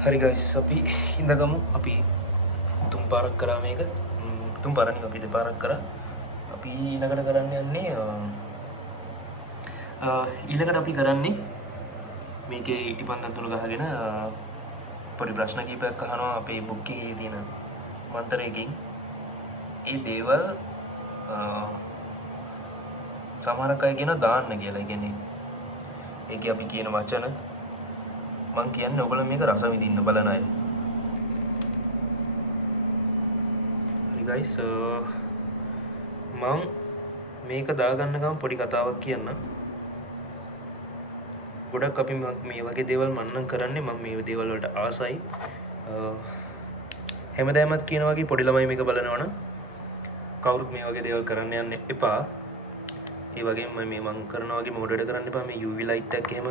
හරි ගයිස් අපි ඉඳගමු අපි තුන් පාරක් කරා මේක තුන් පාරක් අපි දෙපාරක් කරා අපි ඊළඟට කරන්න යන්නේ ඊළඟට අපි කරන්නේ මේකේ ඉටිපන්දම් තුන ගහගෙන පොඩි ප්‍රශ්න කීපයක් අහනවා අපේ බුක් එකේ තියෙන මන්තරයකින් ඒ දේවල් සමහරක් අය කියන දාන්න කියලා. ඒ කියන්නේ ඒකේ අපි කියන වචන මං කියන්නේ ඔයගොල්ලෝ මේක රස විඳින්න බලන අය. හරි ගයිස් මං මේක දාගන්න ගමන් පොඩි කතාවක් කියන්න. ගොඩක් අපි මේ වගේ දේවල් මන්නම් කරන්නේ මම මේ දේවල් වලට ආසයි. හැමදාමත් කියන වගේ පොඩි ළමයි මේක බලනවනම් කවුරුත් මේ වගේ දේවල් කරන්න යන්න එපා. ඒ වගේම මම කරනවා වගේ මෝඩ වැඩ කරන්න එපා. මේ UV light එකක් එහෙම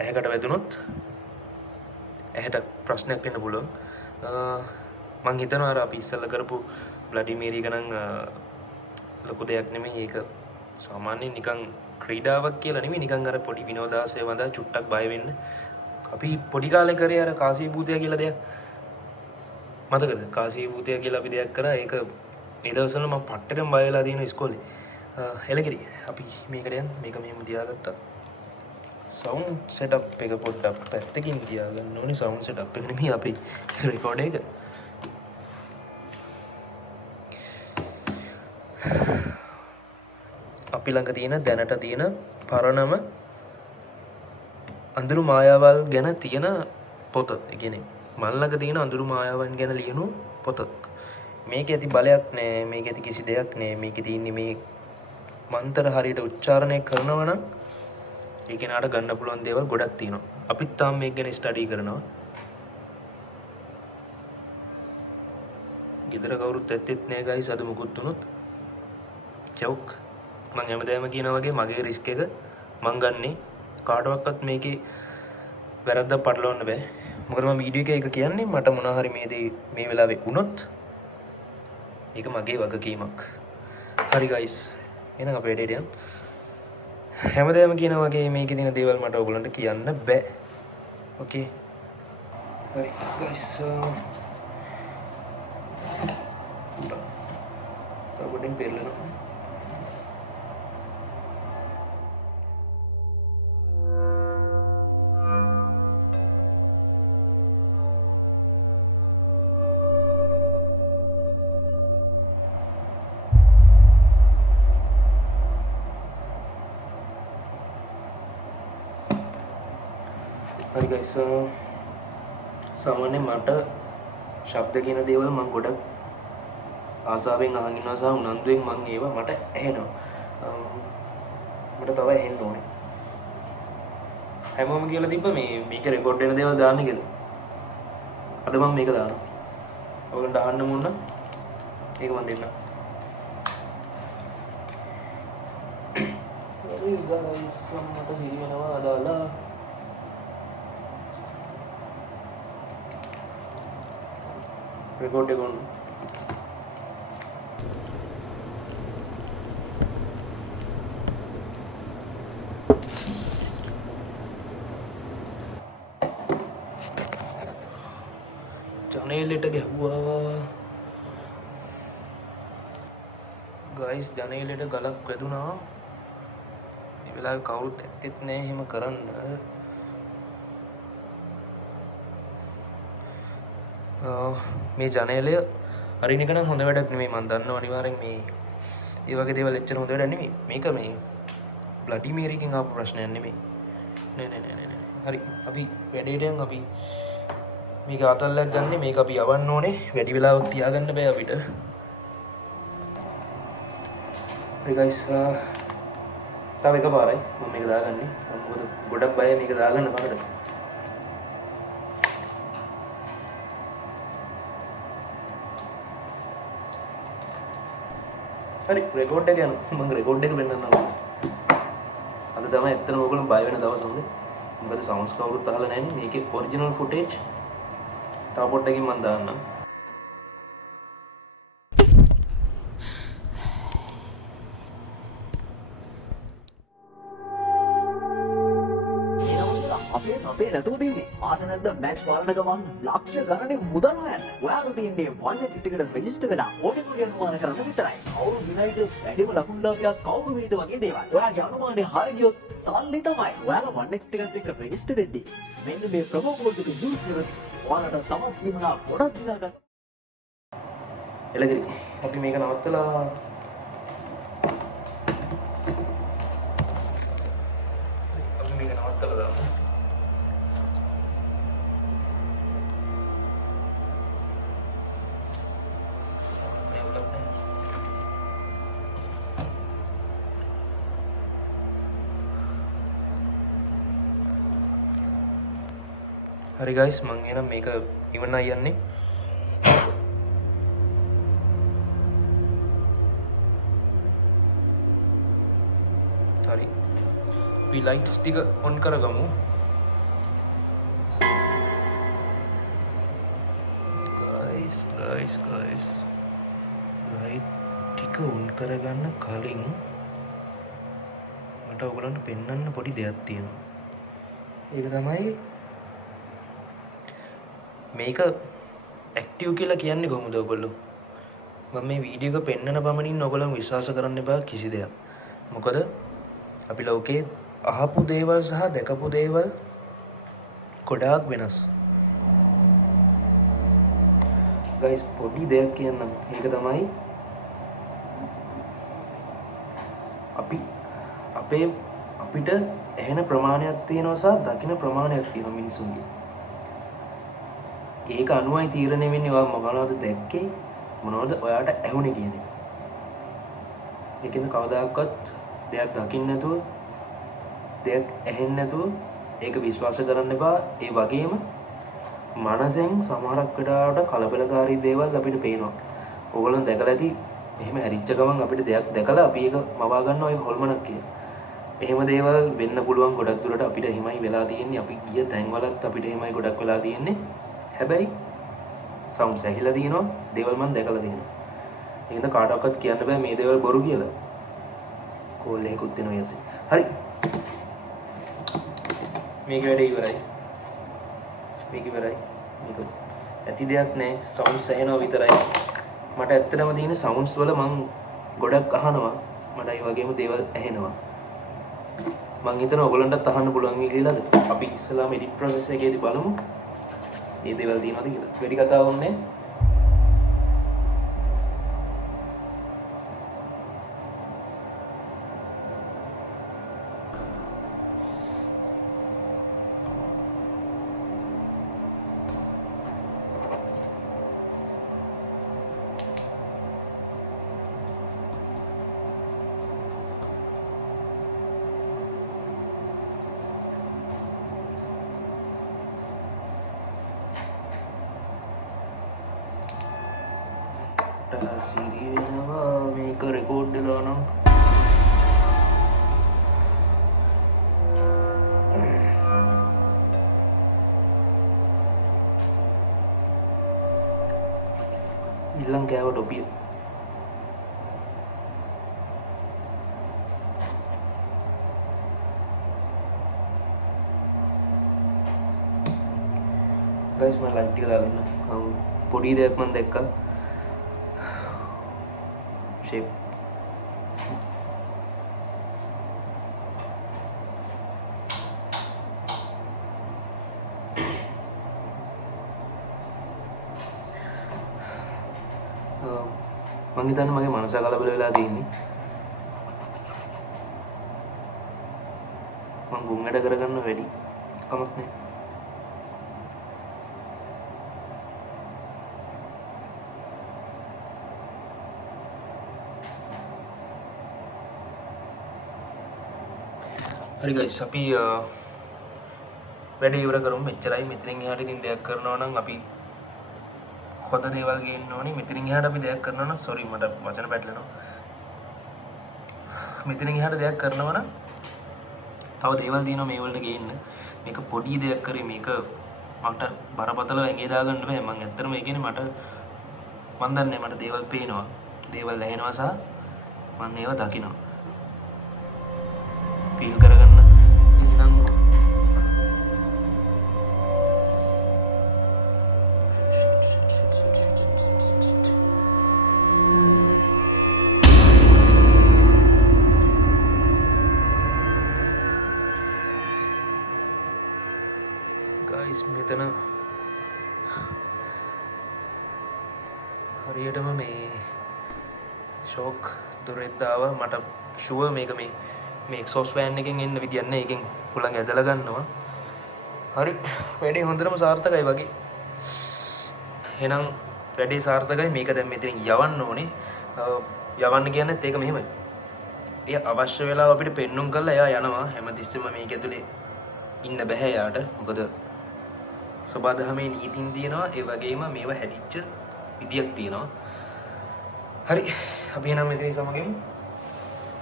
ඇහැකට වැදුනොත් ඇහැට ප්‍රශ්නයක් වෙන්න පුළුවන්. මං හිතනවා අර අපි ඉස්සෙල්ලා කරපු බ්ලඩි මේරි ගණන් ලොකු දෙයක් නෙමෙයි. ඒක සාමාන්‍යයෙන් නිකන් ක්‍රීඩාවක් කියලා නෙමෙයි, නිකන් අර පොඩි විනෝදාංශය වඳා චුට්ටක් බය වෙන්න. අපි පොඩි කාලේ කරේ අර කාසිය භූතය කියලා දෙයක්. මතකද? කාසිය භූතය කියලා අපි දෙයක් කරා. ඒක ඒ දවස්වල මම පට්ටටම බය වෙලා තියෙන ඉස්කෝලේ. එලකිරි අපි මේකට යන්න. මේක මෙහෙම තියාගත්තා. සවුන්ඩ් සෙටප් එක පොඩ්ඩක් පැත්තකින් තියාගන්න ඕනේ. සවුන්ඩ් සෙටප් එක නෙමෙයි අපේ රෙකෝඩ් එක. අපි ළඟ තියෙන දැනට තියෙන පරණම අඳුරු මායාවල් ගැන තියෙන පොත. ඒ කියන්නේ මල් ළඟ තියෙන අඳුරු මායාවන් ගැන ලියන පොතක්. මේකේ ඇති බලයක් නෑ, මේකේ ඇති කිසි දෙයක් නෑ. මේකේ තියෙන්නේ මේ මන්තර හරියට උච්චාරණය කරනවා නම් ඒ කෙනාට ගන්න පුළුවන් දේවල් ගොඩක් තියෙනවා. අපිත් තාම මේක ගැන ස්ටඩි කරනවා. ගෙදර කවුරුත් ඇත්තෙත් නෑ ගයිස්. අද මුකුත් වුණොත් චොක්. මම හැමදාම කියනා වගේ මගේ රිස්ක් එක මං ගන්නේ. කාටවත් මේකේ වැරද්දක් පටලවන්න බෑ. මොකද මම වීඩියෝ එකේ එක කියන්නේ මට මොනවා හරි මේ වෙලාවේ වුණොත් ඒක මගේ වගකීමක්. හරි ගයිස්. එහෙනම් අපි වැඩේට යමු. හැමදාම කියන වගේ මේකේ තියෙන දේවල් මට ඔයගොල්ලන්ට කියන්න බෑ. ඕකේ. හරි ගයිස්. තවඩින් පෙරලනවා. හරි ගයිස් සාමාන්‍යයෙන් මට ශබ්ද කියන දේවල් මම ගොඩක් ආසාවෙන් අහන් ඉන්නවා සහ උනන්දුවෙන් මම ඒවා මට ඇහෙනවා. මට තව ඇහෙන්න ඕනේ. හැමෝම කියලා තිබ්බ මේක රෙකෝඩ් වෙන දේවල් දාන්න කියලා. අද මම මේක දානවා. ඔයගොල්ලන්ට අහන්න මොන ඒක මම දෙන්නම්. හරි ගයිස් මට සිහි වෙනවා අදාලා record on ජනේලෙට ගැහුවා ගයිස්. ජනේලෙට ගලක් වැදුනා. මේ වෙලාවේ කවුරුත් ඇත්තෙත් නෑ එහෙම කරන්න. මේ ජනේලය අරින එක නම් හොඳ වැඩක් නෙමෙයි. මම දන්නවා අනිවාර්යෙන් මේ වගේ දේවල් එච්චර හොඳ වැඩක් නෙමෙයි. මේක මේ බ්ලඩි මේරිකින් ආපු ප්‍රශ්නයක් නෙමෙයි. නෑ. හරි අපි වැඩේට යන්. අපි මේක අතල්ලක් ගන්න. මේක අපි යවන්න ඕනේ. වැඩි වෙලාවක් තියාගන්න බෑ අපිට. හරි ගයිස් තව එකපාරයි මම මේක දාගන්නේ. මොකද ගොඩක් බයයි මේක දාගන්න පාරට. හරි රෙකෝඩ් එක යනවා. මම රෙකෝඩ් එක පෙන්නන්නම්. අද තමයි ඇත්තටම ඔයගොල්ලෝ බය වෙන දවස් හොඳේ. මොකද සවුන්ඩ්ස් කවුරුත් අහලා නැහැ නේ. මේකේ ඔරිජිනල් ෆුටේජ් තව පොඩ්ඩකින් මම දාන්නම්. අපේ සතේ නැතුව දෙන්නේ ආසන නැද්ද මැච් බලන්න ගමන් ලක්ෂ ගණනේ මුදල් හොයන්න. ඔයාලා තියෙන්නේ 1x ටිකට රෙජිස්ටර් වෙලා ඕකේ අනුමාන කරන්න විතරයි. කවුරු විනයිද වැඩිම ලකුණු දාපියක් කවුරු වේද වගේ දේවල්. ඔයාගේ අනුමානය හරි ගියොත් සල්ලි තමයි. ඔයාලා 1x ටිකත් එක්ක රෙජිස්ටර් වෙද්දී මෙන්න මේ ප්‍රොමෝ කෝඩ් එක යූස් කරලා ඔයාලට තමක් වීමනා ගොඩක් දිනා ගන්න. එළගිරි අපි මේක නවත්තලා හරි ගයිස් මං එහෙනම් මේක ඉවන්නයි යන්නේ. හරි අපි ලයිට්ස් ටික ඔන් කරගමු. ගයිස් ලයිට් ටික ඔන් කරගන්න කලින් මට ඔයගලන්ට පෙන්වන්න පොඩි දෙයක් තියෙනවා. ඒක තමයි මේක ඇක්ටිව් කියලා කියන්නේ කොහොමද ඔයගොල්ලෝ? මම මේ වීඩියෝ එක පෙන්වන පමණින් ඔයගොල්ලෝ විශ්වාස කරන්න එපා කිසි දෙයක්. මොකද අපි ලෝකේ අහපු දේවල් සහ දැකපු දේවල් ගොඩාක් වෙනස්. ගයිස් පොඩි දෙයක් කියන්නම්. ඒක තමයි අපිට ඇහෙන ප්‍රමාණයක් තියෙනවා සහ දකින ප්‍රමාණයක් තියෙනවා මිනිසුන්ගේ. ඒක අනුවයි තීරණය වෙන්නේ ඔයා මොනවද දැක්කේ මොනවද ඔයාට ඇහුනේ කියන එක. ඒකෙන් කවදාකවත් දෙයක් දකින්න නැතුව දෙයක් ඇහෙන්න නැතුව ඒක විශ්වාස කරන්න එපා. ඒ වගේම මනසෙන් සමහරක් වෙලාවට කලබලකාරී දේවල් අපිට පේනවා. ඕගොල්ලෝ දැකලා ඇති එහෙම හැරිච්ච ගමන් අපිට දෙයක් දැකලා අපි ඒක මවා ගන්නවා ඒක හොල්මනක් කියලා. එහෙම දේවල් වෙන්න පුළුවන් ගොඩක් දුරට අපිට එහෙමයි වෙලා තියෙන්නේ. අපි ගිය තැන්වලත් අපිට එහෙමයි ගොඩක් වෙලා තියෙන්නේ. හැබැයි සවුන්ඩ්ස් ඇහිලා තියෙනවා දේවල් මම දැකලා තියෙනවා. ඒකද කාටවත් කියන්න බෑ මේ දේවල් බොරු කියලා. කෝල් එකකුත් දෙනවා යසි. හරි. මේක වැඩේ ඉවරයි. මේක ඇති දෙයක් නෑ. සවුන්ඩ්ස් ඇහෙනවා විතරයි. මට ඇත්තටම තියෙන සවුන්ඩ්ස් වල මම ගොඩක් අහනවා. මට ඒ වගේම දේවල් ඇහෙනවා. මම හිතනවා ඔයගලන්ටත් අහන්න පුළුවන් කියලාද? අපි ඉස්සලාම එඩිට් ප්‍රොසෙස් එකේදී බලමු. මේ දේවල් තියෙනවද කියලා. වැඩි කතාවක් ඕනේ. සිරි වෙනවා මේක රෙකෝඩ් වෙලා නම් ඉල්ලන් කෑව ටොපිය ගයිස් මම ලයිට් එක දාගන්න පොඩි දෙයක් මම දැක්කා shape මං හිතන්නේ මගේ මනස කලබල වෙලා තියෙන්නේ මං ගුම් වැඩ කරගන්න වැඩි කමක් නැහැ හරි ගයිස් අපි වැඩේ ඉවර කරමු මෙච්චරයි මෙතනින් එහාට ඉතින් දෙයක් කරනවා නම් අපි හොඳ දේවල් ගේන්න ඕනේ මෙතනින් එහාට අපි දෙයක් කරනවා නම් සෝරි මට වචන පැටලෙනවා මෙතනින් එහාට දෙයක් කරනවා නම් තව දේවල් දිනනවා මේ වලට ගේන්න මේක පොඩි දෙයක් කරේ මේක මට බරපතලව ඇඟේ දාගන්න බෑ මම ඇත්තටම ඒ කියන්නේ මට මන් දන්නේ මට දේවල් පේනවා දේවල් ඇහෙනවා සහ මම ඒවා දකිනවා ෆීල් කරගන්න ඉන්නම් මෙතන හරියටම මේ ෂෝක් දුරෙද්දාව මට ෂුව මේක මේ එක්සෝස් ෆෑන් එකෙන් එන්න විදියක් නැහැ. එකෙන් හුලඟ ඇදලා ගන්නවා. හරි වැඩේ හොඳටම සාර්ථකයි වගේ. එහෙනම් වැඩේ සාර්ථකයි. මේක දැන් මෙතනින් යවන්න ඕනේ. යවන්න කියන්නේත් ඒක මෙහෙමයි. එය අවශ්‍ය වෙලාව අපිට පෙන්눔 කරලා එයා යනවා. හැමතිස්සෙම මේක ඇතුලේ ඉන්න බෑ යාට. මොකද සබදාමේ නීතින් තියෙනවා. ඒ වගේම මේව හැදිච්ච විදියක් තියෙනවා. හරි අපි එහෙනම් මෙතනින් සමගින්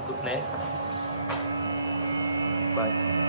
අකුත් නෑ. බයි.